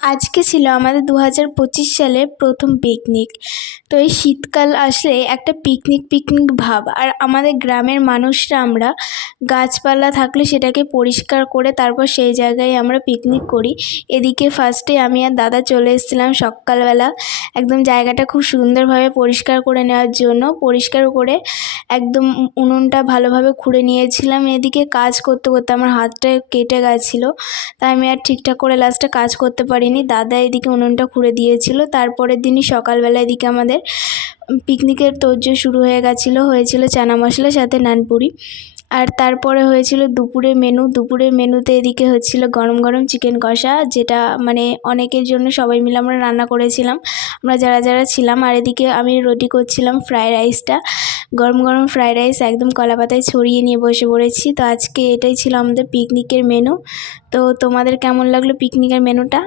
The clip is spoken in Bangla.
আজকে ছিল আমাদের 2025 সালের প্রথম পিকনিক। তো এই শীতকাল আসলে একটা পিকনিক পিকনিক ভাব, আর আমাদের গ্রামের মানুষরা আমরা গাছপালা থাকলে সেটাকে পরিষ্কার করে তারপর সেই জায়গায় আমরা পিকনিক করি। এদিকে ফার্স্টে আমি আর দাদা চলে এসেছিলাম সকালবেলা একদম জায়গাটা খুব সুন্দরভাবে পরিষ্কার করে নেওয়ার জন্য। পরিষ্কার করে একদম উনুনটা ভালোভাবে খুঁড়ে নিয়েছিলাম। এদিকে কাজ করতে করতে আমার হাতটা কেটে গেছিলো, তাই আমি আর ঠিকঠাক করে লাস্টে কাজ করতে পারিনি। দাদা এদিকে উনুনটা খুঁড়ে দিয়েছিল। তারপরের দিনই সকালবেলা এদিকে আমাদের পিকনিকের তোড়জোড় শুরু হয়ে গেছিলো। হয়েছিল চানা মশলার সাথে নানপুরি। আর তারপরে হয়েছিল দুপুরের মেনু। দুপুরের মেনুতে এদিকে হচ্ছিল গরম গরম চিকেন কষা, যেটা মানে অনেকের জন্য সবাই মিলে আমরা রান্না করেছিলাম, আমরা যারা যারা ছিলাম। আর এদিকে আমি রেডি করছিলাম ফ্রায়েড রাইসটা। গরম গরম ফ্রায়েড রাইস একদম কলা পাতায় ছড়িয়ে নিয়ে বসে পড়েছি। তো আজকে এটাই ছিল আমাদের পিকনিকের মেনু। তো তোমাদের কেমন লাগলো পিকনিকের মেনুটা?